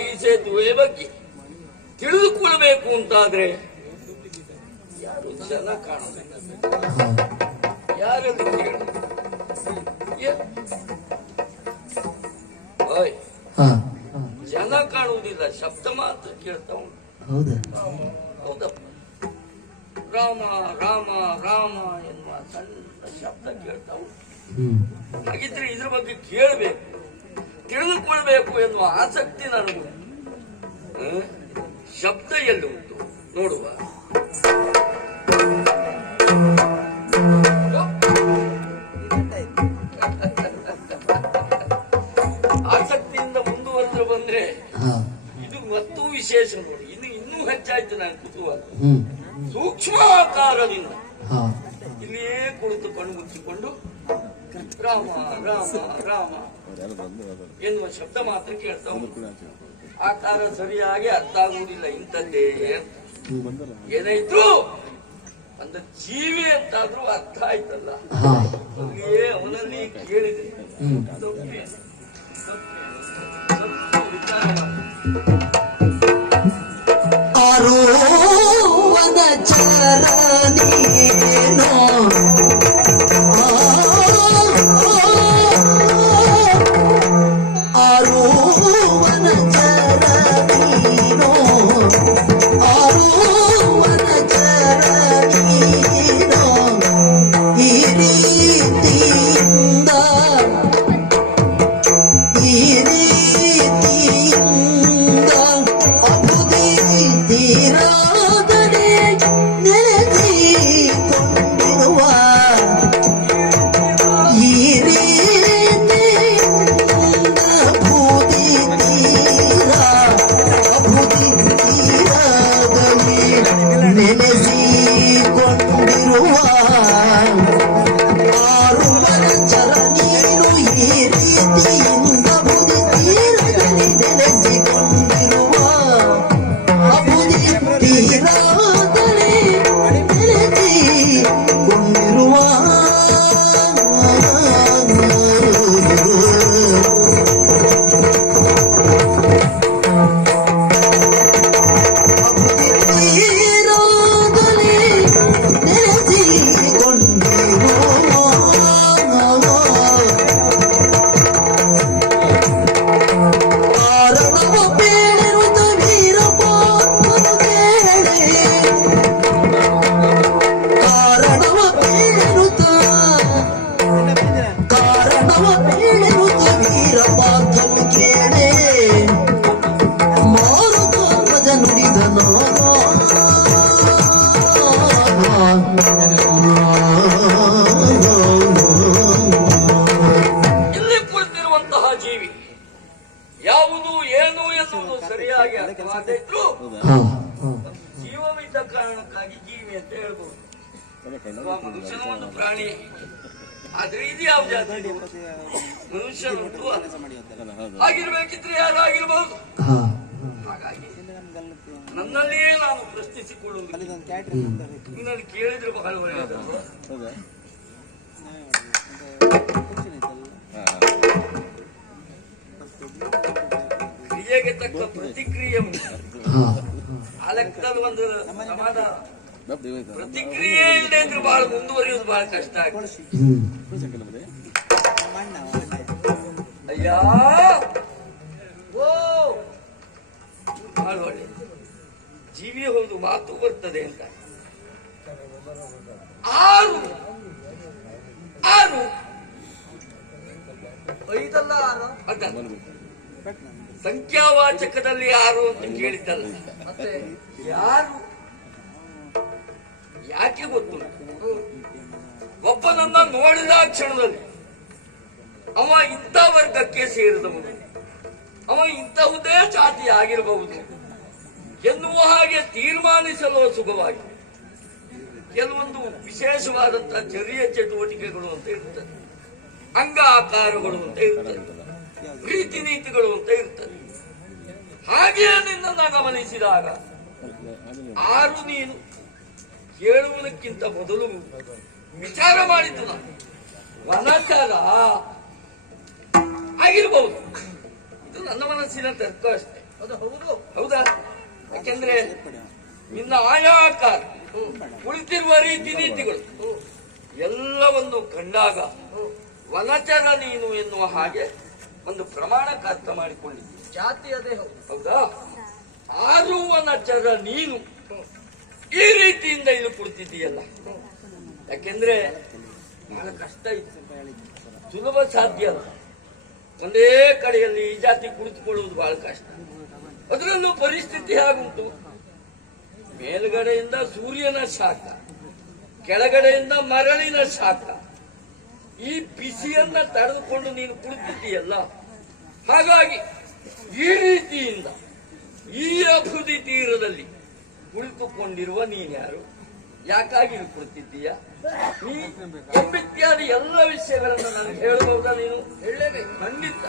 ಈ ಸೇತುವೆಯ ಬಗ್ಗೆ ತಿಳಿದುಕೊಳ್ಳಬೇಕು ಅಂತಾದ್ರೆ ಯಾರು ಜನ ಕಾಣಬೇಕು? ಯಾರಲ್ಲಿ ಕೇಳು ಜನ ಕಾಣುವುದಿಲ್ಲ ಶಬ್ದ ಮಾತ್ರ ಕೇಳ್ತಾ ಉಂಟು. ಹೌದಪ್ಪ. ರಾಮ ರಾಮ ರಾಮ ಎನ್ನುವ ಸಣ್ಣ ಶಬ್ದ ಕೇಳ್ತಾ ಉಂಟು. ಹಾಗಿದ್ರೆ ಇದ್ರ ಬಗ್ಗೆ ಕೇಳಬೇಕು. ತಿಳಿದುಕೊಳ್ಬೇಕು ಎನ್ನುವ ಆಸಕ್ತಿ ನನಗೂ? ಶಬ್ದ ಎಲ್ಲಿ ಉಂಟು? ನೋಡುವ. ಆಸಕ್ತಿಯಿಂದ ಮುಂದುವರೆದು ಬಂದ್ರೆ ಇದು ಮತ್ತೂ ವಿಶೇಷ ನೋಡಿ. ಇದು ಇನ್ನೂ ಹೆಚ್ಚಾಯ್ತು ನಾನು ಕುತೂಹಲ. ಸೂಕ್ಷ್ಮ ಆಕಾರದಿಂದ ಇಲ್ಲಿಯೇ ಕುಳಿತು ಕಣ್ಣು ಮುಚ್ಚಿಕೊಂಡು ರಾಮ ರಾಮ ರಾಮ. ಎನ್ನುವ ಶಬ್ದ ಮಾತ್ರ ಕೇಳ್ತಾ ಆಕಾರ ಸರಿಯಾಗಿ ಅರ್ಥ ಆಗುವುದಿಲ್ಲ. ಇಂಥದ್ದೇ. ಏನಾಯ್ತು? ಅಂದ ಜೀವಿ ಅಂತಾದ್ರೂ ಅರ್ಥ ಆಯ್ತಲ್ಲ. ಅವನಲ್ಲಿ ಕೇಳಿದೆ. ಆರೋವನ ಚರನೇನೋ ಪ್ರತಿಕ್ರಿಯೆ ಇಲ್ಲದೆ ಅಂದ್ರೆ ಬಹಳ ಮುಂದುವರಿಯೋದು ಬಹಳ ಕಷ್ಟ ಆಗ್ತದೆ ಅಯ್ಯ! ಓ! ಬಹಳ ಒಳ್ಳೆ. ಜೀವಿ ಹೌದು ಮಾತು ಬರ್ತದೆ ಅಂತ. ಆರು! ಆರು! ಐದಲ್ಲ ಆರು? ಅದ ಸಂಖ್ಯಾವಾಚಕದಲ್ಲಿ ಯಾರು ಅಂತ ಕೇಳಿದ್ದಲ್ಲ. ಮತ್ತೆ ಯಾರು? ಯಾಕೆ ಗೊತ್ತು ಒಬ್ಬನನ್ನ ನೋಡಿದ ಕ್ಷಣದಲ್ಲಿ ಅವ ಇಂಥ ವರ್ಗಕ್ಕೆ ಸೇರಿದವನು. ಅವ ಇಂತಹುದೇ ಜಾತಿ ಆಗಿರಬಹುದು. ಎನ್ನುವ ಹಾಗೆ ತೀರ್ಮಾನಿಸಲು ಸುಖವಾಗಿ ಕೆಲವೊಂದು ವಿಶೇಷವಾದಂತಹ ಚರ್ಯ ಚಟುವಟಿಕೆಗಳು ಅಂತ ಇರ್ತದೆ. ಅಂಗ ಆಕಾರಗಳು ಅಂತ ಇರ್ತದೆ. ರೀತಿ ನೀತಿಗಳು ಅಂತ ಇರ್ತದೆ. ಹಾಗೆಯೇ ನಿನ್ನನ್ನು ಗಮನಿಸಿದಾಗ ಆರು ನೀನು. ಹೇಳುವುದಕ್ಕಿಂತ ಮೊದಲು ವಿಚಾರ ಮಾಡಿದ್ದು ನಾನು. ವನಚರ ಆಗಿರಬಹುದು ಇದು ನನ್ನ ಮನಸ್ಸಿನ ತರ್ಕ ಅಷ್ಟೇ. ಅದು ಹೌದು. ಹೌದಾ? ಯಾಕೆಂದ್ರೆ ನಿನ್ನ ಆಯಾಕಾರ ಕುಳಿತಿರುವ ರೀತಿ ನೀತಿಗಳು ಎಲ್ಲವನ್ನು ಕಂಡಾಗ ವನಚರ ನೀನು ಎನ್ನುವ ಹಾಗೆ ಒಂದು ಪ್ರಮಾಣ ಅರ್ಥ ಮಾಡಿಕೊಂಡಿದ್ದೆ ಜಾತಿ ಅದೇ ಹೌದು. ಹೌದಾ? ಆರು ವನಚರ ನೀನು ಈ ರೀತಿಯಿಂದ ಇದು ಕೊಡ್ತಿದ್ದೀಯಲ್ಲ. ಯಾಕೆಂದ್ರೆ ಬಹಳ ಕಷ್ಟ ಇತ್ತು ಸುಲಭ ಸಾಧ್ಯ ಅಲ್ಲ. ಒಂದೇ ಕಡೆಯಲ್ಲಿ ಈ ಜಾತಿ ಕುಳಿತುಕೊಳ್ಳುವುದು ಬಹಳ ಕಷ್ಟ. ಅದರಲ್ಲೂ ಪರಿಸ್ಥಿತಿ ಹಾಗುಂಟು? ಮೇಲ್ಗಡೆಯಿಂದ ಸೂರ್ಯನ ಶಾಖ, ಕೆಳಗಡೆಯಿಂದ ಮರಳಿನ ಶಾಖ. ಈ ಬಿಸಿಯನ್ನ ತಡೆದುಕೊಂಡು ನೀನು ಕುಳಿತಿದ್ದೀಯಲ್ಲ? ಹಾಗಾಗಿ ಈ ರೀತಿಯಿಂದ ಈ ಅಭಿವೃದ್ಧಿ ತೀರದಲ್ಲಿ ಕುಳಿತುಕೊಂಡಿರುವ ನೀನ್ಯಾರು ಯಾಕಾಗಿ ಕುಳಿತಿದ್ದೀಯ ನೀ ಎಂಬಿತ್ಯಾದಿ ಎಲ್ಲ ವಿಷಯಗಳನ್ನು ನನಗೆ ಹೇಳಬಹುದಾ ನೀನು? ಹೇಳಲೇಬೇಕು. ಖಂಡಿತ.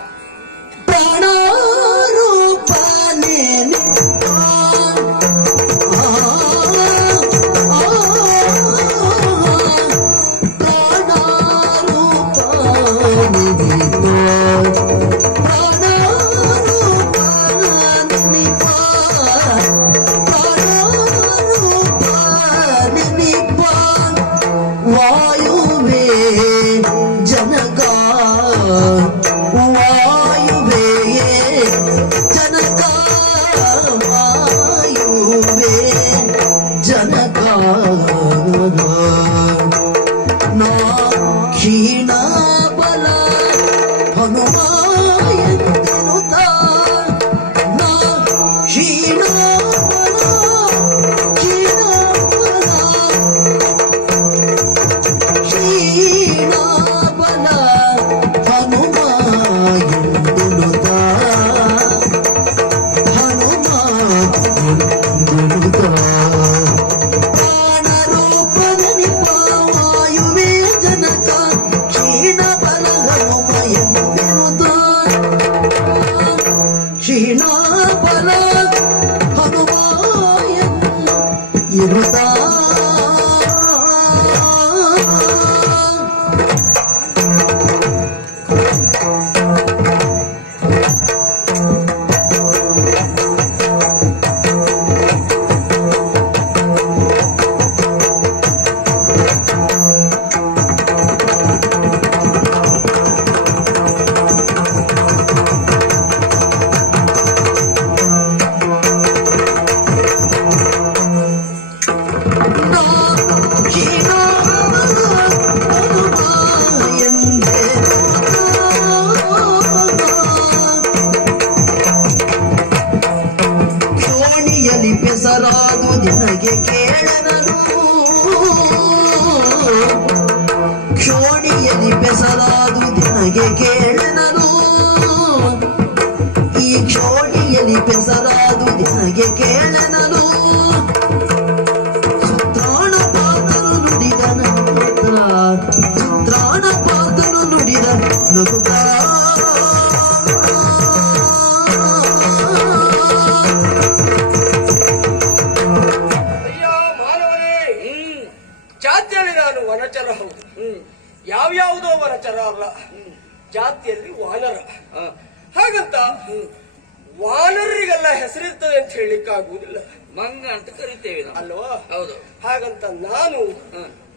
ಹೇಳಲಿಕ್ಕಾಗುವುದಿಲ್ಲ. ಮಂಗ ಅಂತ ಕರಿತೇವೆ ನಾವು. ಅಲ್ವಾ ಹೌದು. ಹಾಗಂತ ನಾನು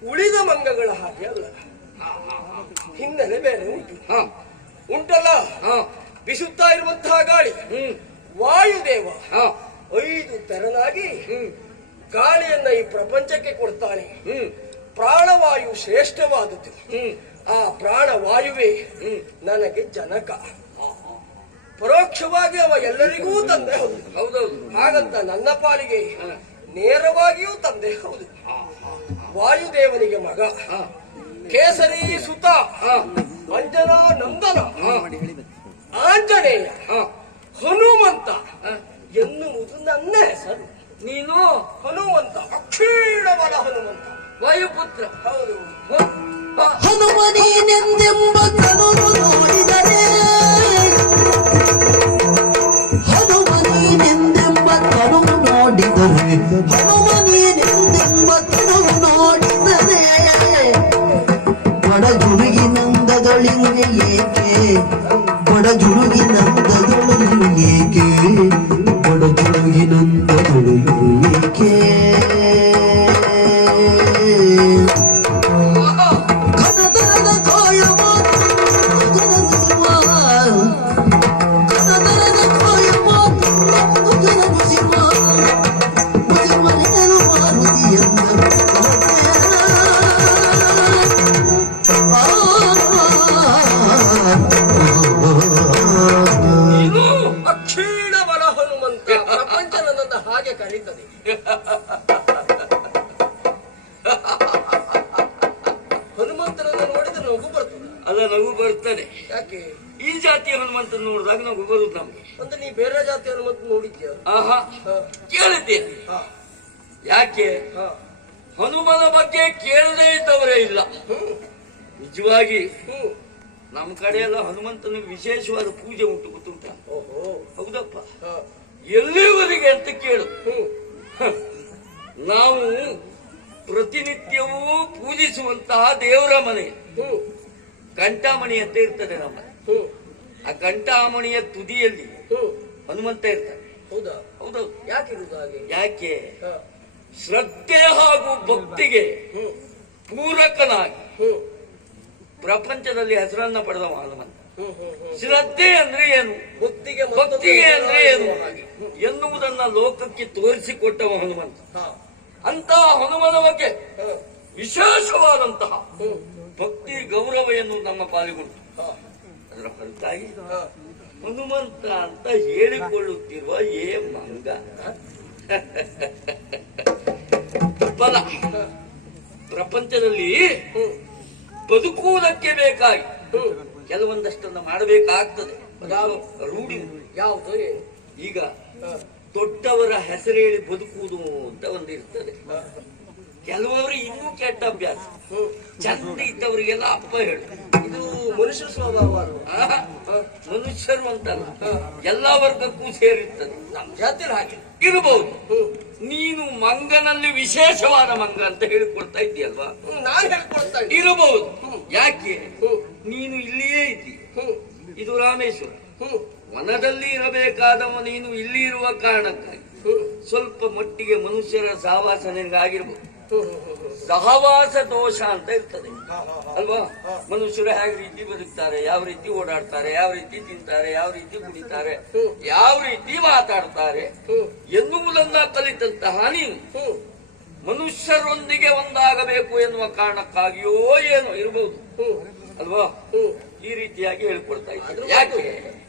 ಉಳಿದ ಮಂಗಗಳ ಹಾಗೆ ಅಲ್ಲ. ಹಿನ್ನೆಲೆ ಬೇರೆ ಉಂಟು. ಹ. ಉಂಟಲ್ಲ? ಹ. ಬಿಸುತ್ತಾ ಇರುವಂತಹ ಗಾಳಿ. ಹ್ಮ್. ವಾಯುದೇವ ಹ. ಐದು ತೆರನಾಗಿ ಹ್ಮ್. ಗಾಳಿಯನ್ನ ಈ ಪ್ರಪಂಚಕ್ಕೆ ಕೊಡ್ತಾನೆ ಹ್ಮ್. ಪ್ರಾಣವಾಯು ಶ್ರೇಷ್ಠವಾದದ್ದು. ಹ್ಮ್. ಆ ಪ್ರಾಣವಾಯುವೇ ಹ್ಮ್. ನನಗೆ ಜನಕ. ಪರೋಕ್ಷವಾಗಿ ಅವ ಎಲ್ಲರಿಗೂ ತಂದೆ ಹೌದು. ಹೌದೌದು. ಹಾಗಂತ ನನ್ನ ಪಾಲಿಗೆ ಹ. ನೇರವಾಗಿಯೂ ತಂದೆ ಹೌದು. ವಾಯುದೇವನಿಗೆ ಮಗ. ಹ. ಕೇಸರಿ ಸುತ. ಅಂಜನ ನಂದನ. ಆಂಜನೇಯ. ಹನುಮಂತ. ಎನ್ನುವುದು ನನ್ನ ಹೆಸರು. ನೀನು? ಹನುಮಂತ. ಅಕ್ಷೀಣ ಬಲ ಹನುಮಂತ. ವಾಯುಪುತ್ರ. ಹೌದು. ಹನುಮನೀನೆಂದೆಂಬ ಕನನು ನೋಡಿದರೆ ಕನವು ನೋಡಿದರೆ ಹನುಮನೀನೆಂದೆಂಬ ಕನವು ನೋಡಿದರೆ ಬಡ ಜುರುಗಿನಂದದೊಳಿರುವೆ ಏಕೆ? ಬಡ ಜುರುಗಿನಂದದೊಳಿರುವೆ ಏಕೆ ಬಡ ಜುರುಗಿನಂದದೊಳಿರುವೆ ಯಾಕೆ? ಈ ಜಾತಿಯ ಹನುಮಂತ ನೋಡಿದಾಗ ನಮ್ಗೆ ಬರುದು ನಮ್ಗೆ. ಅಂದ್ರೆ ನೀ ಬೇರೆ ಜಾತಿ ಹನುಮಂತ ನೋಡಿದ್ಯಾ? ಆಹಾ. ಕೇಳಿದ್ದೇನೆ ಯಾಕೆ. ಹನುಮನ ಬಗ್ಗೆ ಕೇಳದೇ ಇದ್ದವರೇ ಇಲ್ಲ. ನಿಜವಾಗಿ. ನಮ್ಮ ಕಡೆ ಎಲ್ಲ ಹನುಮಂತನಿಗೆ ವಿಶೇಷವಾದ ಪೂಜೆ ಉಂಟು ಗೊತ್ತುಂಟ? ಓಹೋ. ಹೌದಪ್ಪ. ಎಲ್ಲಿವರೆಗೆ ಅಂತ ಕೇಳು. ನಾವು ಪ್ರತಿನಿತ್ಯವೂ ಪೂಜಿಸುವಂತಹ ದೇವರ ಮನೆ. ಹ್ಮ್, ಕಂಠಾಮಣಿ ಅಂತ ಇರ್ತದೆ ನಮ್ಮ. ಆ ಕಂಠಾಮಣಿಯ ತುದಿಯಲ್ಲಿ. ಹನುಮಂತ ಇರ್ತಾರೆ ಹೌದಾ? ಹೌದೌದು. ಯಾಕೆ ಯಾಕೆ? ಶ್ರದ್ಧೆ ಹಾಗೂ ಭಕ್ತಿಗೆ ಪೂರಕನಾಗಿ ಪ್ರಪಂಚದಲ್ಲಿ ಹೆಸರನ್ನ ಪಡೆದವ ಹನುಮಂತ. ಶ್ರದ್ಧೆ ಅಂದ್ರೆ ಏನು? ಭಕ್ತಿಗೆ ಭಕ್ತಿಗೆ ಅಂದ್ರೆ ಏನು. ಎನ್ನುವುದನ್ನ ಲೋಕಕ್ಕೆ ತೋರಿಸಿಕೊಟ್ಟವ ಹನುಮಂತ. ಅಂತಹ ಹನುಮನ ಬಗ್ಗೆ ವಿಶೇಷವಾದಂತಹ ಭಕ್ತಿ ಗೌರವ ನಮ್ಮ ಪಾಲಿಗುಂಟು ಹ, ಅದರ ಹೊರತಾಗಿ. ಹನುಮಂತ ಅಂತ ಹೇಳಿಕೊಳ್ಳುತ್ತಿರುವ ಏ ಮಂಗ ಬಲ ಪ್ರಪಂಚದಲ್ಲಿ ಬದುಕುವುದಕ್ಕೆ ಬೇಕಾಗಿ. ಕೆಲವೊಂದಷ್ಟನ್ನು ಮಾಡಬೇಕಾಗ್ತದೆ ರೂಢಿ. ಯಾವುದು ಈಗ ದೊಡ್ಡವರ ಹೆಸರೇಳಿ ಬದುಕುವುದು ಅಂತ ಒಂದು ಇರ್ತದೆ ಕೆಲವರು ಇನ್ನೂ ಕೆಟ್ಟ ಅಭ್ಯಾಸ. ಚಂದ ಇದ್ದವರಿಗೆಲ್ಲ ಅಪ್ಪ ಹೇಳು. ಇದು ಮನುಷ್ಯ ಸ್ವಭಾವ ಮನುಷ್ಯರು ಅಂತಲ್ಲ. ಎಲ್ಲ ವರ್ಗಕ್ಕೂ ಸೇರಿರ್ತದೆ. ನಮ್ಮ ಜಾತಿ ಹಾಗೆ. ಇರಬಹುದು ನೀನು ಮಂಗನಲ್ಲಿ ವಿಶೇಷವಾದ ಮಂಗ ಅಂತ ಹೇಳಿಕೊಡ್ತಾ ಇದ್ದೀಯಲ್ವಾ? ನಾನು ಹೇಳ್ಕೊಡ್ತಾ ಇರಬಹುದು ಯಾಕೆ? ನೀನು ಇಲ್ಲಿಯೇ ಇದ್ದಿ. ಇದು ರಾಮೇಶ್ವರ. ವನದಲ್ಲಿ ಇರಬೇಕಾದವ ನೀನು ಇಲ್ಲಿ ಇರುವ ಕಾರಣಕ್ಕಾಗಿ. ಸ್ವಲ್ಪ ಮಟ್ಟಿಗೆ ಮನುಷ್ಯರ ಸಹವಾಸ ನಿನಗಾಗಿರ್ಬೋದು. ಸಹವಾಸ ದೋಷ ಅಂತ ಇರ್ತದೆ. ಅಲ್ವಾ. ಮನುಷ್ಯರು ಯಾವ ರೀತಿ ಬದುಕ್ತಾರೆ ಯಾವ ರೀತಿ ಓಡಾಡ್ತಾರೆ ಯಾವ ರೀತಿ ತಿಂತಾರೆ ಯಾವ ರೀತಿ ಕುಡಿತಾರೆ. ಯಾವ ರೀತಿ ಮಾತಾಡ್ತಾರೆ ಎನ್ನುವುದನ್ನ ಕಲಿತಂತಹ ನೀನು ಮನುಷ್ಯರೊಂದಿಗೆ ಒಂದಾಗಬೇಕು ಎನ್ನುವ ಕಾರಣಕ್ಕಾಗಿಯೋ ಏನೋ ಇರಬಹುದು ಅಲ್ವಾ? ಈ ರೀತಿಯಾಗಿ ಹೇಳ್ಕೊಡ್ತಾ ಇದ್ದಾರೆ ಯಾಕೆ?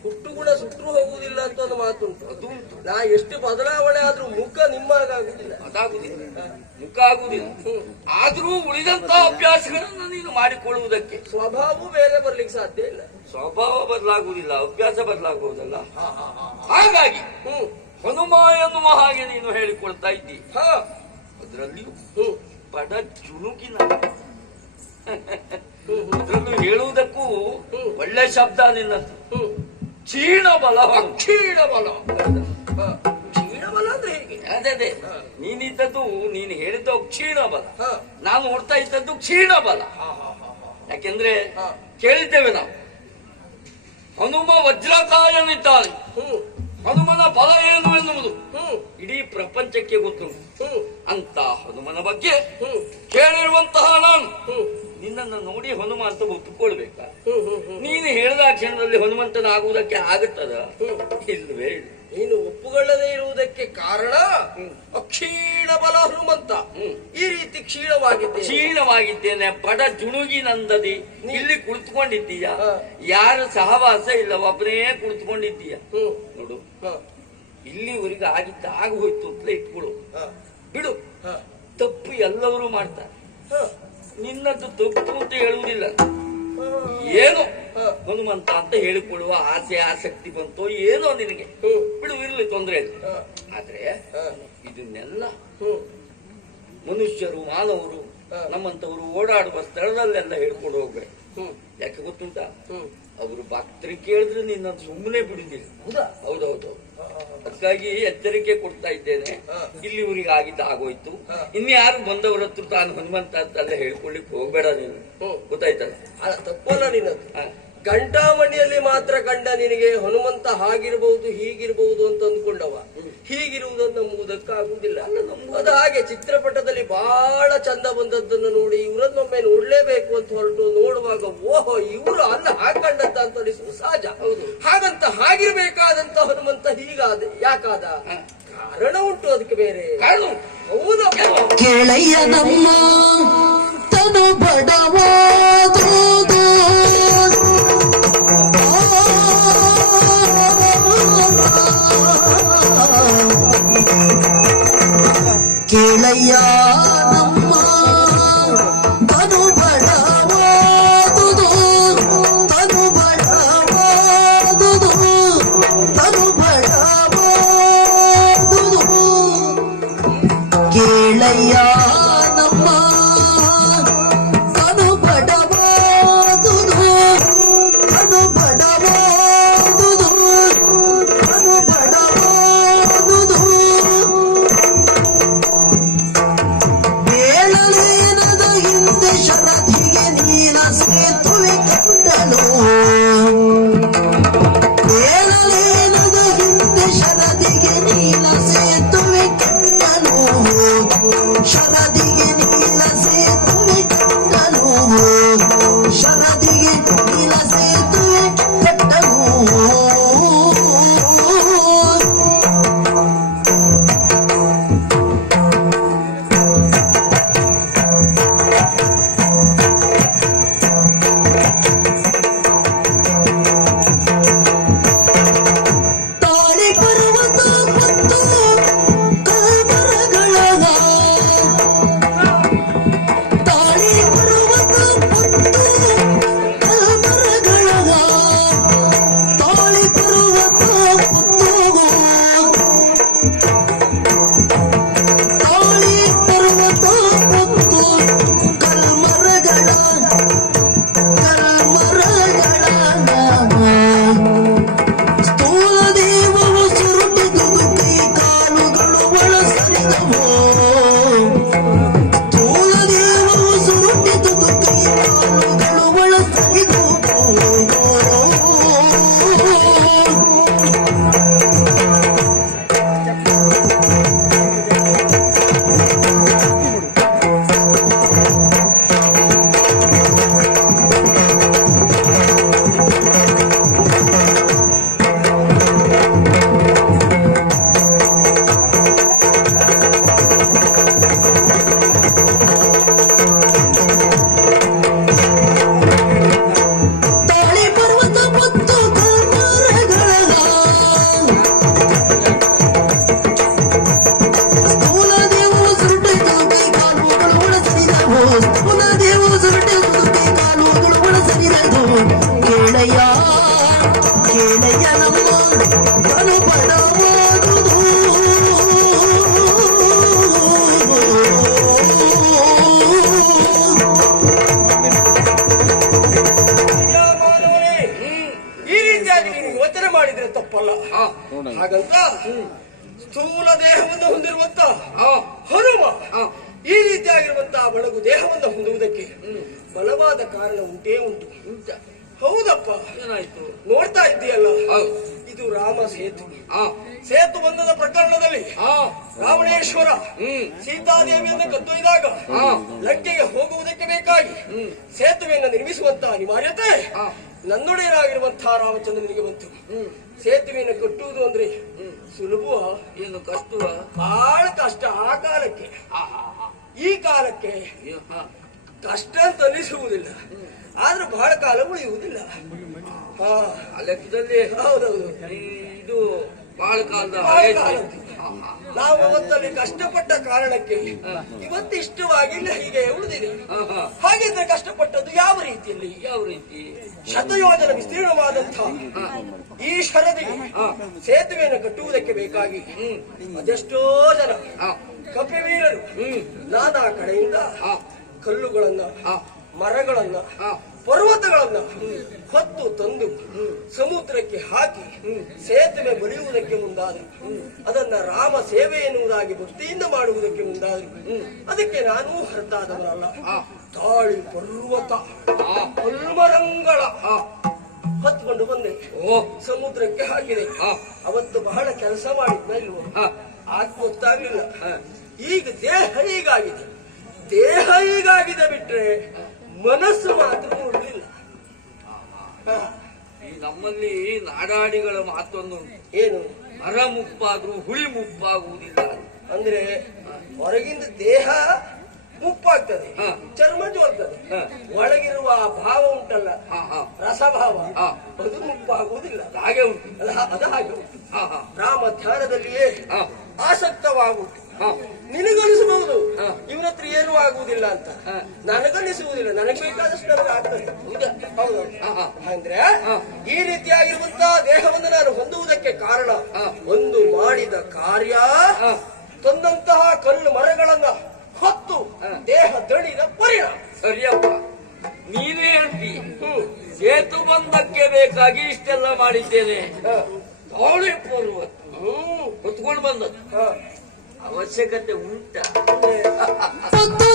ಹುಟ್ಟು ಗುಣ ಸುಟ್ಟರು ಹೋಗುವುದಿಲ್ಲ ಅಂತ ಒಂದು ಮಾತುಂಟು. ನಾ ಎಷ್ಟು ಬದಲಾವಣೆ ಆದ್ರೂ ಮುಖ ನಿಮ್ಮ ಆಗುದಿಲ್ಲ ಅದಾಗುದಿಲ್ಲ ಮುಖ ಆಗುದಿಲ್ಲ ಆದ್ರೂ ಉಳಿದಂತ ಅಭ್ಯಾಸಗಳನ್ನ ನೀನು ಮಾಡಿಕೊಳ್ಳುವುದಕ್ಕೆ. ಸ್ವಭಾವ ಬೇರೆ ಬರ್ಲಿಕ್ಕೆ ಸಾಧ್ಯ ಇಲ್ಲ. ಸ್ವಭಾವ ಬದಲಾಗುವುದಿಲ್ಲ ಅಭ್ಯಾಸ ಬದಲಾಗುವುದಲ್ಲ. ಹಾಗಾಗಿ ಹ್ಮ್, ಹನುಮ ಎನ್ನುವ ಹಾಗೆ ನೀನು ಹೇಳಿಕೊಳ್ತಾ ಇದ್ದಿ. ಹ, ಅದರಲ್ಲಿಯೂ ಬಡ ಹ್ಮ್, ಅದರಲ್ಲೂ ಹೇಳುವುದಕ್ಕೂ. ಒಳ್ಳೆ ಶಬ್ದ ನಿನ್ನದು ಹ್ಮ್. ಕ್ಷೀಣ ಬಲ ಕ್ಷೀಣ ಬಲ ಹ, ಕ್ಷೀಣ ಬಲ ಅಂದ್ರೆ ಹೇಗೆ? ಅದೇ ಅದೇ. ನೀನಿದ್ದದ್ದು ನೀನು ಹೇಳಿದ್ದು ಕ್ಷೀಣ ಬಲ ನಾನು ನೋಡ್ತಾ ಇದ್ದದ್ದು ಕ್ಷೀಣ ಬಲ ಹಾ ಹಾ ಹ, ಹ. ಯಾಕೆಂದ್ರೆ. ಕೇಳಿದ್ದೇವೆ ನಾವು. ಹನುಮ ವಜ್ರಕಾಯನಿದ್ದಾನೆ. ಹನುಮನ ಬಲ ಏನು ಎನ್ನುವುದು? ಇಡೀ ಪ್ರಪಂಚಕ್ಕೆ ಗೊತ್ತು ಅಂತ ಹನುಮನ ಬಗ್ಗೆ ಕೇಳಿರುವಂತಹ ನಾನು. ನಿನ್ನನ್ನು ನೋಡಿ ಹನುಮಂತ ಒಪ್ಪಿಕೊಳ್ಬೇಕ. ನೀನು ಹೇಳಿದ ಕ್ಷಣದಲ್ಲಿ ಹನುಮಂತನಾಗುವುದಕ್ಕೆ ಆಗುತ್ತದ? ಹ್ಮ್. ಇಲ್ವೇ ನೀನು ಒಪ್ಪುಗೊಳ್ಳದೆ ಇರುವುದಕ್ಕೆ ಕಾರಣ ಅಕ್ಷೀಣ ಬಲ ಹನುಮಂತ. ಈ ರೀತಿ ಕ್ಷೀಣವಾಗಿದ್ದೆ ಕ್ಷೀಣವಾಗಿದ್ದೇನೆ ಬಡ ಜುಣುಗಿನಂದದಿ ಇಲ್ಲಿ ಕುಳಿತುಕೊಂಡಿದ್ದೀಯ? ಯಾರು ಸಹವಾಸ ಇಲ್ಲ ಒಬ್ಬನೇ ಕುಳಿತುಕೊಂಡಿದ್ದೀಯ? ನೋಡು. ಇಲ್ಲಿ ಇಲ್ಲಿವರೆಗೆ ಆಗಿದ್ದ ಆಗ ಹೋಯ್ತು ಅಂತಲೇ ಇಟ್ಕೊಳು ಬಿಡು. ತಪ್ಪು ಎಲ್ಲವರು ಮಾಡ್ತಾರೆ. ನಿನ್ನದ್ದು ತಪ್ಪು ಅಂತ ಹೇಳುವುದಿಲ್ಲ. ಏನು? ಹನುಮಂತ ಅಂತ ಹೇಳಿಕೊಳ್ಳುವ ಆಸೆ ಆಸಕ್ತಿ ಬಂತೋ ಏನೋ ನಿನಗೆ. ಬಿಡು ಇರಲಿ ತೊಂದರೆ ಇಲ್ಲ. ಆದ್ರೆ ಇದನ್ನೆಲ್ಲ ಮನುಷ್ಯರು ಮಾನವರು. ನಮ್ಮಂತವರು ಓಡಾಡುವ ಸ್ಥಳದಲ್ಲೆಲ್ಲ ಹೇಳ್ಕೊಂಡು ಹೋಗ್ಬೇಕು ಯಾಕೆ ಗೊತ್ತುಂಟಾ? ಅವರು ಭಕ್ತರಿಗೆ ಕೇಳಿದ್ರೆ ನಿನ್ನ ಸುಮ್ಮನೆ ಬಿಡುದಿಲ್ಲ ಹೌದಾ? ಹೌದೌದು. ಅದಕ್ಕಾಗಿ ಎಚ್ಚರಿಕೆ ಕೊಡ್ತಾ ಇದ್ದೇನೆ. ಇಲ್ಲಿ ಇವರಿಗೆ ಆಗಿದ್ದ ಆಗೋಯ್ತು. ಇನ್ಯಾರು ಬಂದವರ ಹತ್ರ ತಾನು ಹನುಮಂತ ಅಲ್ಲೇ ಹೇಳ್ಕೊಳ್ಳಿಕ್ ಹೋಗ್ಬೇಡ ನೀನು. ಗೊತ್ತಾಯ್ತಲ್ಲ ತಪ್ಪಲ್ಲ ನಿನ್ನದು ಹ. ಗಂಟಾಮಣಿಯಲ್ಲಿ ಮಾತ್ರ ಕಂಡ ನಿನಗೆ ಹನುಮಂತ ಹಾಗಿರಬಹುದು ಹೀಗಿರಬಹುದು ಅಂತ ಅಂದ್ಕೊಂಡವ. ಹೀಗಿರುವುದನ್ನು ನಂಬುವುದಕ್ಕಾಗುವುದಿಲ್ಲ. ಅದು ಹಾಗೆ. ಚಿತ್ರಪಟದಲ್ಲಿ ಬಹಳ ಚಂದ ಬಂದದ್ದನ್ನು ನೋಡಿ ಇವರನ್ನೊಮ್ಮೆ ನೋಡ್ಲೇಬೇಕು ಅಂತ ಹೊರಟು ನೋಡುವಾಗ ಓಹೋ ಇವರು ಅಲ್ಲ ಹಾಕೊಂಡಂತ ಅಂತ ಅನಿಸುವುದು ಸಹಜ. ಹೌದು. ಹಾಗಂತ ಹಾಗಿರ್ಬೇಕಾದಂತ ಹನುಮಂತ ಹೀಗಾದ. ಯಾಕಾದ? ಕಾರಣ ಉಂಟು ಅದಕ್ಕೆ ಬೇರೆ. ಕಾರಣ ಹೌದಪ್ಪ கிளையா ಹಾಗಂತ ಸ್ಥೂಲ ದೇಹವನ್ನು ಹೊಂದಿರುವಂತ. ಹನುಮ. ಈ ರೀತಿಯಾಗಿರುವಂತಹ ಬಡಗು ದೇಹವನ್ನು ಹೊಂದುವುದಕ್ಕೆ ಬಲವಾದ ಕಾರಣ ಉಂಟೇ ಉಂಟು ಹೌದಪ್ಪ ಏನಾಯ್ತು ನೋಡ್ತಾ ಇದ್ದೀಯಲ್ಲ ಇದು ರಾಮ ಸೇತು ಸೇತು ಬಂಧದ ಪ್ರಕರಣದಲ್ಲಿ ಆ ರಾವಣೇಶ್ವರ ಹ್ಮ್ ಸೀತಾದೇವಿಯನ್ನು ಕದ್ದೊಯ್ದಾಗ. ಲಂಕೆಗೆ ಹೋಗುವುದಕ್ಕೆ ಬೇಕಾಗಿ ಹ್ಮ್. ಸೇತುವೆಯನ್ನು ನಿರ್ಮಿಸುವಂತ ಅನಿವಾರ್ಯತೆ. ನನ್ನೊಡೆಯರಾಗಿರುವಂತಹ ರಾಮಚಂದ್ರನಿಗೆ ಬಂತು ಸೇತುವೆಯನ್ನು ಕಟ್ಟುವುದು ಅಂದ್ರೆ ಸುಲಭ ಏನು ಕಷ್ಟವ? ಬಹಳ ಕಷ್ಟ ಆ ಕಾಲಕ್ಕೆ. ಈ ಕಾಲಕ್ಕೆ ಕಷ್ಟ ಅಂತ ಅನಿಸುವುದಿಲ್ಲ ಆದ್ರೆ ಬಹಳ ಕಾಲ ಉಳಿಯುವುದಿಲ್ಲ. ಲೆಕ್ಕದಲ್ಲಿ ಹೌದೌದು. ಇದು ಬಹಳ ಕಾಲದ ನಾವು ಅವತ್ತಲ್ಲಿ ಕಷ್ಟಪಟ್ಟ ಕಾರಣಕ್ಕೆ ಇವತ್ತಿಷ್ಟವಾಗಿ ಹೀಗೆ ಉಳಿದಿದೆ. ಹಾಗಿದ್ರೆ ಕಷ್ಟಪಟ್ಟದ್ದು ಯಾವ ರೀತಿಯಲ್ಲಿ ಯಾವ ರೀತಿ ಶತಯೋಜನ ವಿಸ್ತೀರ್ಣವಾದಂತಹ ಈ ಶರದಿ ಸೇತುವೆಯನ್ನು ಕಟ್ಟುವುದಕ್ಕೆ ಬೇಕಾಗಿ ಅದೆಷ್ಟೋ ಜನ. ಕಪಿವೀರರು ನಾನಾ ಕಡೆಯಿಂದ. ಕಲ್ಲುಗಳನ್ನ ಹಾ. ಮರಗಳನ್ನ. ಪರ್ವತಗಳನ್ನ ಹೊತ್ತು ತಂದು ಸಮುದ್ರಕ್ಕೆ ಹಾಕಿ ಸೇತುವೆ ಬರೆಯುವುದಕ್ಕೆ ಮುಂದಾದರು. ಅದನ್ನ ರಾಮ ಸೇವೆ ಎನ್ನುವುದಾಗಿ ಭಕ್ತಿಯಿಂದ ಮಾಡುವುದಕ್ಕೆ ಮುಂದಾದರು. ಅದಕ್ಕೆ ನಾನೂ ಹೊರತಾದವರಲ್ಲ ತಾಳಿ ಪರ್ವತ ಪರ್ವರಂಗಳ ಹತ್ಕೊಂಡು ಬಂದೆ. ಸಮುದ್ರಕ್ಕೆ ಹಾಕಿದೆ. ಅವತ್ತು ಬಹಳ ಕೆಲಸ ಮಾಡಿದ್ನ ಇಲ್ವೋ? ಗೊತ್ತಾಗ್ಲಿಲ್ಲ. ಈಗ ದೇಹ ಹೀಗಾಗಿದೆ. ದೇಹ ಹೀಗಾಗಿದೆ ಬಿಟ್ರೆ ಮನಸ್ಸು ಮಾತ್ರ ಉಳಿದಿಲ್ಲ. ಈ ನಮ್ಮಲ್ಲಿ ನಾಡಾಡಿಗಳ ಮಾತೊಂದು ಏನು ಮರ ಮುಪ್ಪಾದ್ರೂ ಹುಳಿ ಮುಪ್ಪಾಗುವುದಿಲ್ಲ ಅಂದ್ರೆ ಹೊರಗಿಂದ ದೇಹ ಮುಪ್ಪಾಗ್ತದೆ. ಚರ್ಮ ಜೋರ್ತದೆ. ಒಳಗಿರುವ ಆ ಭಾವ ಉಂಟಲ್ಲ. ರಸಭಾವ. ಅದು ಮುಪ್ಪಾಗುವುದಿಲ್ಲ ಹಾಗೆ ಉಂಟು ಅದು ಹಾಗೆ ಉಂಟು. ರಾಮ ಧ್ಯಾನದಲ್ಲಿಯೇ. ಆಸಕ್ತವಾಗುಂಟು ಹಾ. ನಿನಗನಿಸಬಹುದು ಹಾ. ಇವನ ಹತ್ರ ಏನು ಆಗುವುದಿಲ್ಲ ಅಂತ. ನನಗನಿಸುವುದಿಲ್ಲ ನನಗೆ ಬೇಕಾದಷ್ಟು ನನಗೆ ಆಗ್ತದೆ ಹೌದಾ? ಅಂದ್ರೆ ಈ ರೀತಿಯಾಗಿರುವಂತಹ ದೇಹವನ್ನು ನಾನು ಹೊಂದುವುದಕ್ಕೆ ಕಾರಣ. ಒಂದು ಮಾಡಿದ ಕಾರ್ಯ. ತಂದಂತಹ ಕಲ್ಲು ಮರಗಳನ್ನ ಹೊತ್ತು. ದೇಹ ದಣಿದ ಪರಿಣಾಮ ಸರಿಯಪ್ಪ ನೀನೇ ಹೇಳ್ತಿ. ಸೇತು ಬಂದಕ್ಕೆ ಬೇಕಾಗಿ ಇಷ್ಟೆಲ್ಲ ಮಾಡಿದ್ದೇನೆ. ಅವಳಿ ಪೂರ್ವ ಹ್ಮ್. ಹೊತ್ಕೊಂಡು ಬಂದದ್ದು. ಅವಶ್ಯಕತೆ ಉಂಟ. ಅಂದ್ರೆ ಹೊತ್ತು